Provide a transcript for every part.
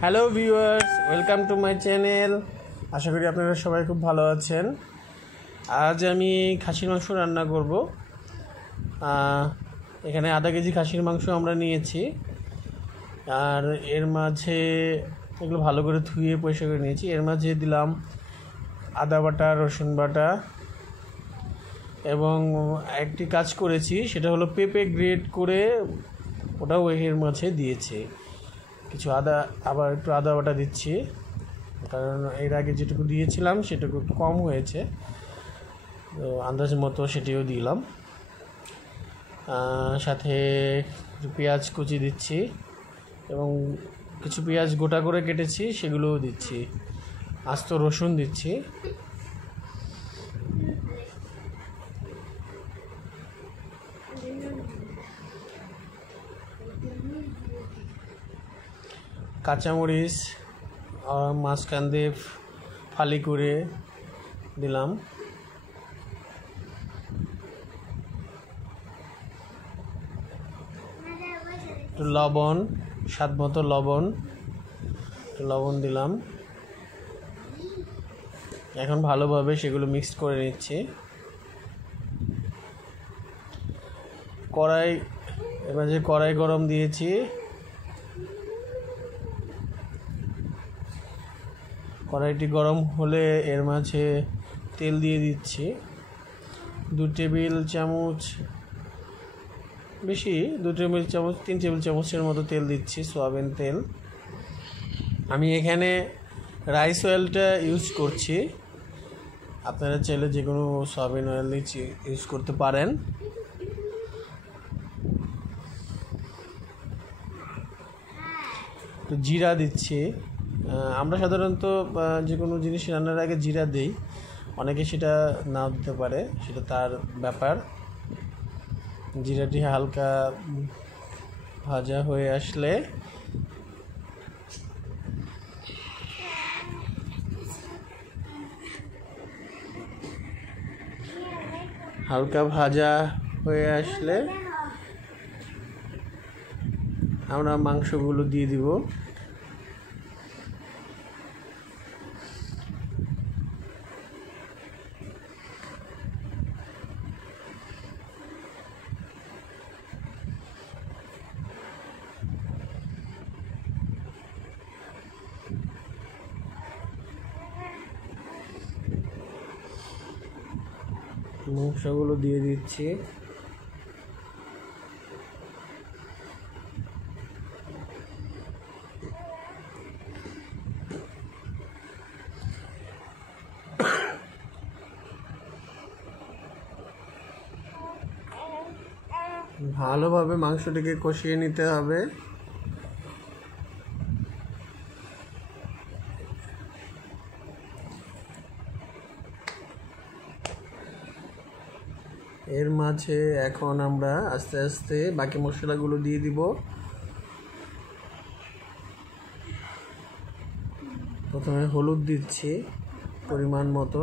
Hello viewers, welcome to my channel. আশা করি আপনারা সবাই খুব ভালো আছেন। আজ আমি খাসির মাংস রান্না করব। এখানে আধা কেজি খাসির মাংস আমরা নিয়েছি, আর এর মাঝে এগুলো ভালো করে ধুয়ে পরিষ্কার করে নিয়েছি। এর মাঝে দিলাম আদা বাটা, রসুন বাটা, এবং একটি কাজ করেছি, সেটা হলো পেঁপে গ্রেট করে ওটাও এর মাঝে দিয়েছি। কিছু আবার একটু আদা বাটা দিচ্ছি, কারণ এর আগে যেটুকু দিয়েছিলাম সেটুকু একটু কম হয়েছে, তো আন্দাজ মতো সেটিও দিলাম। সাথে পেঁয়াজ কুচি দিচ্ছি, এবং কিছু পেঁয়াজ গোটা করে কেটেছি সেগুলোও দিচ্ছি। আস্ত রসুন দিচ্ছি। কাঁচামরিচ মাঝখান দিয়ে ফালি করে দিলাম। একটু লবণ, স্বাদ মতো লবণ দিলাম। এখন ভালোভাবে সেগুলো মিক্স করে নিচ্ছি। এবার যে কড়াই গরম দিয়েছি, কড়াইটি গরম হলে এর মাঝে তেল দিয়ে দিচ্ছি। 2 টেবিল চামচ, বেশি 2 টেবিল চামচ, 3 টেবিল চামচের মতো তেল দিচ্ছি, সয়াবিন তেল। আমি এখানে রাইস অয়েলটা ইউজ করছি, আপনারা চাইলে যে কোনো সয়াবিন অয়েল ইউজ করতে পারেন। তো জিরা দিচ্ছি। আমরা সাধারণত যে কোনো জিনিস রান্নার আগে জিরা দিই, অনেকে সেটা নাও দিতে পারে, সেটা তার ব্যাপার। জিরাটি হালকা ভাজা হয়ে আসলে আমরা মাংসগুলো দিয়ে দিব। মাংসগুলো দিয়ে দিচ্ছি। ভালোভাবে মাংসটিকে কষিয়ে নিতে হবে। এর মাঝে এখন আমরা আস্তে আস্তে বাকি মশলাগুলো দিয়ে দিব। প্রথমে হলুদ দিচ্ছি পরিমাণ মতো,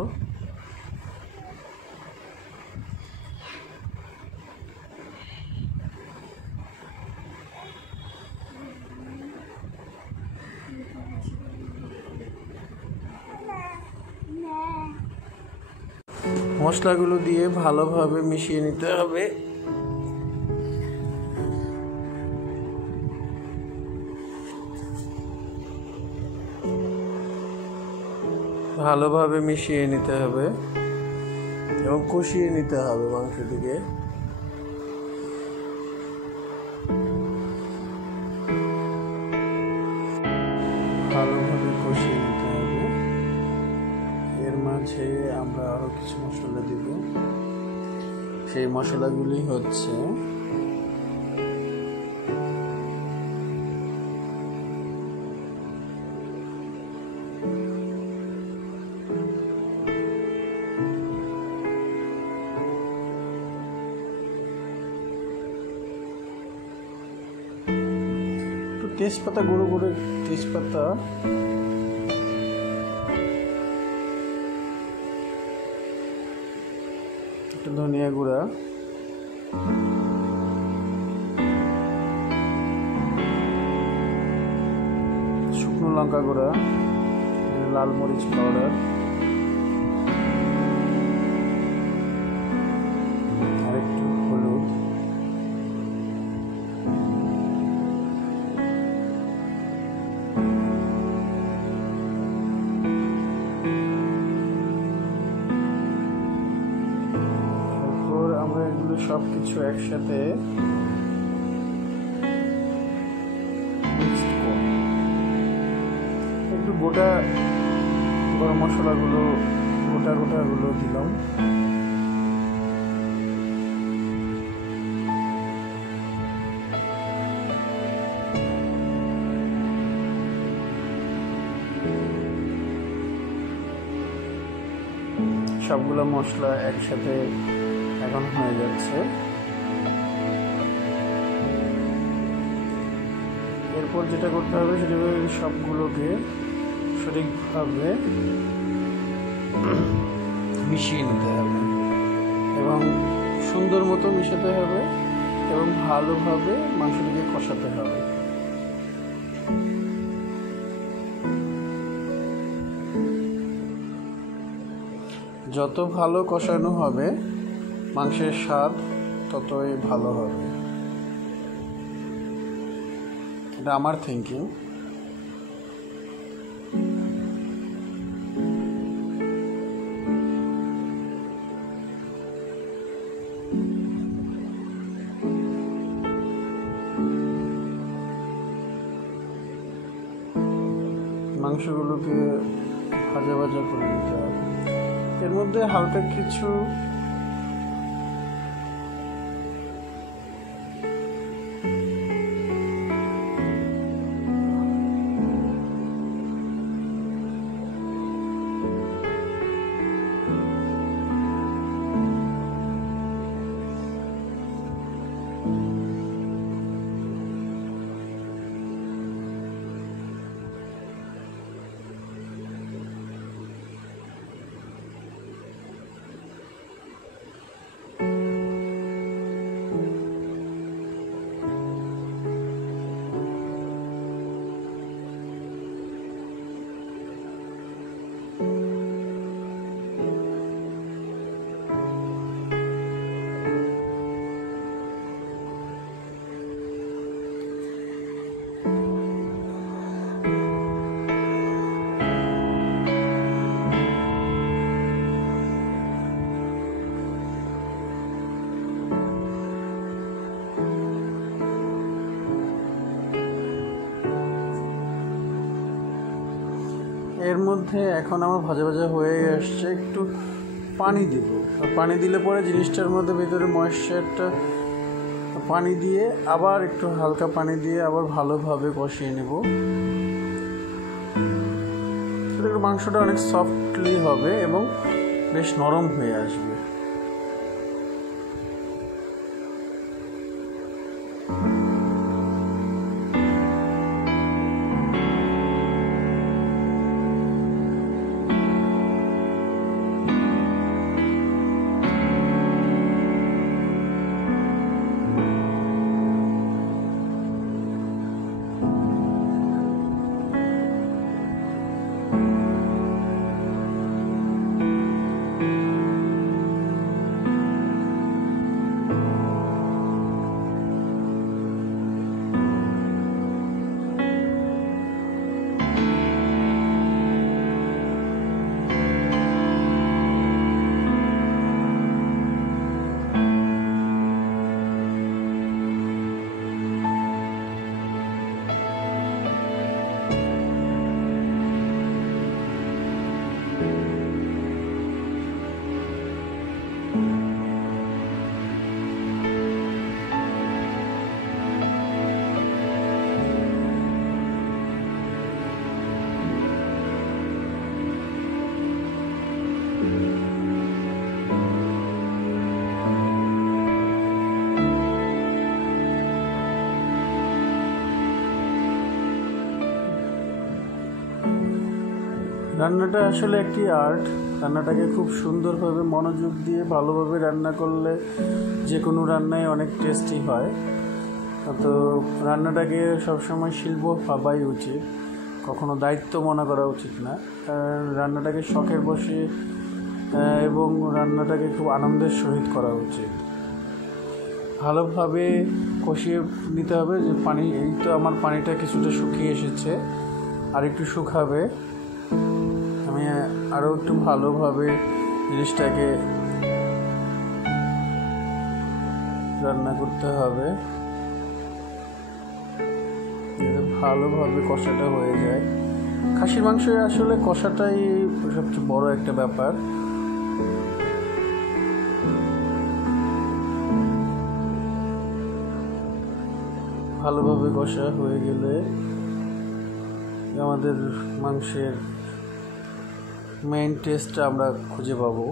মশলাগুলো দিয়ে ভালোভাবে মিশিয়ে নিতে হবে। ভালোভাবে মিশিয়ে নিতে হবে এবং কষিয়ে নিতে হবে মাংসটিকে। ভালোভাবে কষিয়ে নিতে হবে। এর মাঝে আমরা আরো কিছু মশলা দিব। সেই মশলাগুলি হচ্ছে তেজপাতা, গুঁড়ো করে তেজপাতা, একটু ধনিয়া গুঁড়া, শুকনো লঙ্কা গুঁড়া, লাল মরিচ পাউডার, আর একটু হলুদ, তারপর আমরা এগুলো সব কিছু একসাথে একটু গোটা গরম মশলাগুলো গোটাগুলো দিলাম। সবগুলো মশলা একসাথে এখন হয়ে যাচ্ছে। এরপর যেটা করতে হবে সেটা সবগুলোকে সঠিকভাবে মিশিয়ে নিতে হবে এবং সুন্দর মতো মিশাতে হবে এবং ভালোভাবে মাংসটিকে কষাতে হবে। যত ভালো কষানো হবে মাংসের স্বাদ ততই ভালো হবে, এটা আমার থিঙ্কিং। মাংসগুলোকে ভাজা ভাজা করে নিতে হবে। এর মধ্যে হালকা কিছু এর মধ্যে এখন আমার ভাজা ভাজা হয়ে আসছে। একটু পানি দিব, পানি দিলে পরে জিনিসটার মধ্যে ভিতরে ময়েশ্চারটা, পানি দিয়ে আবার একটু হালকা পানি দিয়ে আবার ভালোভাবে কষিয়ে নেব। মাংসটা অনেক সফটলি হবে এবং বেশ নরম হয়ে আসবে। রান্নাটা আসলে একটি আর্ট। রান্নাটাকে খুব সুন্দরভাবে মনোযোগ দিয়ে ভালোভাবে রান্না করলে যে কোনো রান্নাই অনেক টেস্টি হয়। তো রান্নাটাকে সবসময় শিল্প ভাবাই উচিত। কখনো দায়িত্ব মনে করা উচিত না, কারণ রান্নাটাকে শখের বশে এবং রান্নাটাকে খুব আনন্দের সহিত করা উচিত। ভালোভাবে কষিয়ে নিতে হবে। যে পানি, এই তো আমার পানিটা কিছুটা শুকিয়ে এসেছে, আর একটু শুকাবে। আমি আরও একটু ভালোভাবে জিনিসটাকে রান্না করতে হবে, ভালোভাবে কষাটা হয়ে যায়। খাসির মাংসে আসলে কষাটাই সবচেয়ে বড় একটা ব্যাপার। ভালোভাবে কষা হয়ে গেলে আমাদের মাংসের মেইন টেস্টটা আমরা খুঁজে পাবো।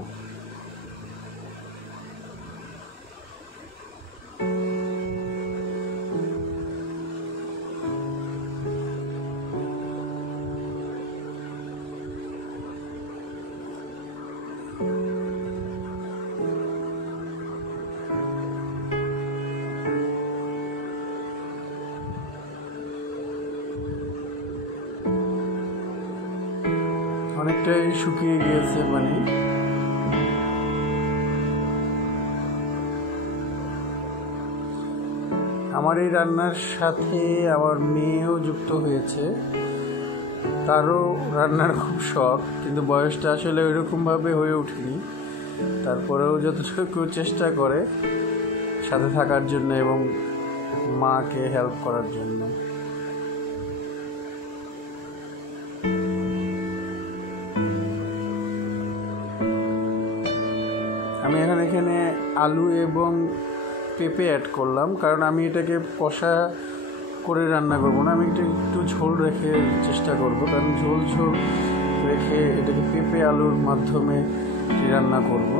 অনেকটাই শুকিয়ে গিয়েছে পানি। আমার এই রান্নার সাথে আমার মেয়েও যুক্ত হয়েছে। তারও রান্নার খুব শখ, কিন্তু বয়সটা আসলে ওইরকমভাবে হয়ে ওঠেনি। তারপরেও যতটুকু চেষ্টা করে সাথে থাকার জন্য এবং মাকে হেল্প করার জন্য। আমি এখানে আলু এবং পেঁপে অ্যাড করলাম, কারণ আমি এটাকে কষা করে রান্না করব না, আমি একটু ঝোল রেখে চেষ্টা করব। কারণ ঝোল রেখে এটাকে পেঁপে আলুর মাধ্যমে রান্না করব।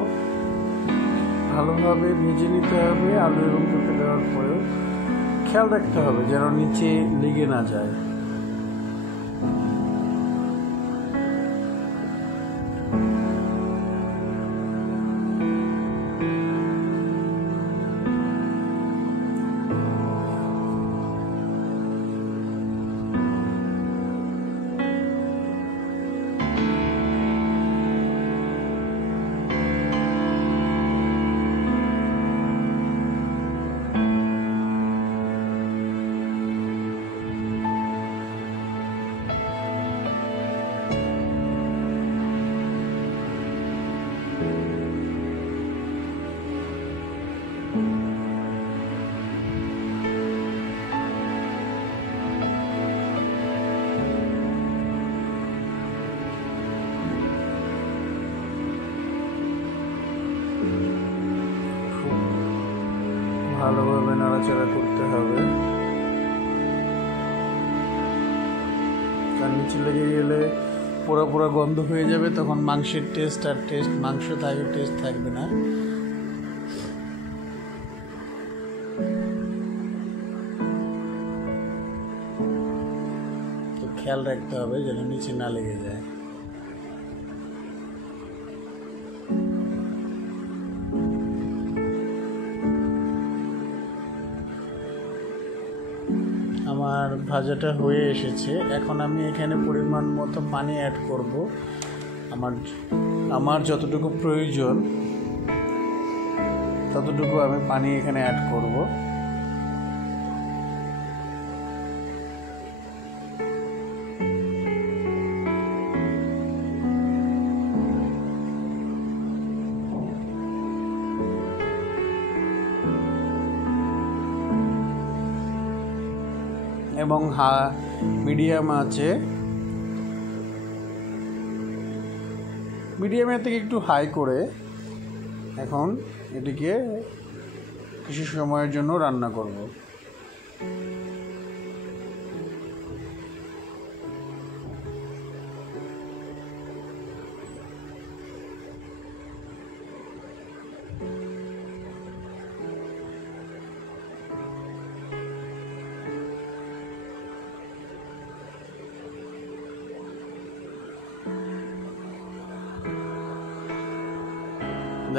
ভালোভাবে ভেজে নিতে হবে। আলু এবং পেঁপে দেওয়ার পরেও খেয়াল রাখতে হবে যেন নিচে লেগে না যায়। ভালোভাবে নাড়াচাড়া করতে হবে, কারণ নিচে লেগে গেলে পোড়া পোড়া গন্ধ হয়ে যাবে, তখন মাংসের টেস্ট মাংস টেস্ট থাকবে না। তো খেয়াল রাখতে হবে যেন নিচে না লেগে যায়। আমার ভাজাটা হয়ে এসেছে। এখন আমি এখানে পরিমাণ মতো পানি অ্যাড করব। আমার যতটুকু প্রয়োজন ততটুকু আমি পানি এখানে অ্যাড করব। এবং মিডিয়ামের থেকে একটু হাই করে এখন এটিকে কিছু সময়ের জন্য রান্না করব।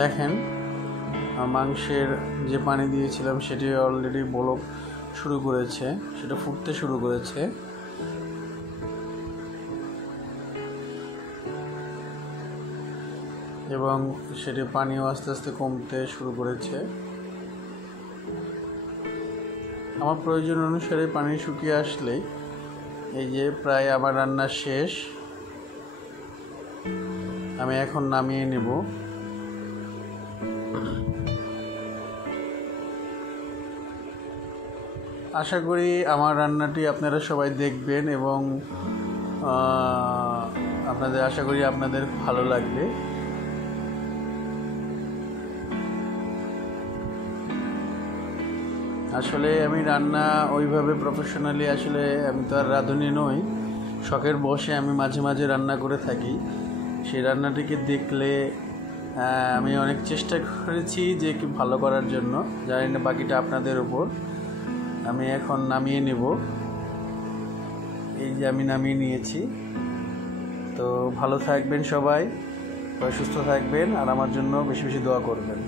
দেখেন মাংসের যে পানি দিয়েছিলাম সেটি অলরেডি বলক শুরু করেছে, সেটা ফুটতে শুরু করেছে। এবং সেটি পানিও আস্তে আস্তে কমতে শুরু করেছে। আমার প্রয়োজন অনুসারে পানি শুকিয়ে আসলেই এই যে প্রায় আমার রান্না শেষ, আমি এখন নামিয়ে নেব। আশা করি আমার রান্নাটি আপনারা সবাই দেখবেন এবং আশা করি আপনাদের ভালো লাগবে। আসলে আমি রান্না ওইভাবে প্রফেশনালি আসলে আমি তো আর রাঁধুনি নই, শখের বসে আমি মাঝে মাঝে রান্না করে থাকি। সেই রান্নাটিকে দেখলে আমি অনেক চেষ্টা করেছি যে একটু ভালো করার জন্য, জানি না বাকিটা আপনাদের উপর। আমি এখন নামিয়ে নেব। এই যে আমি নামিয়ে নিয়েছি। তো ভালো থাকবেন সবাই, সুস্থ থাকবেন আর আমার জন্য বেশি বেশি দোয়া করবেন।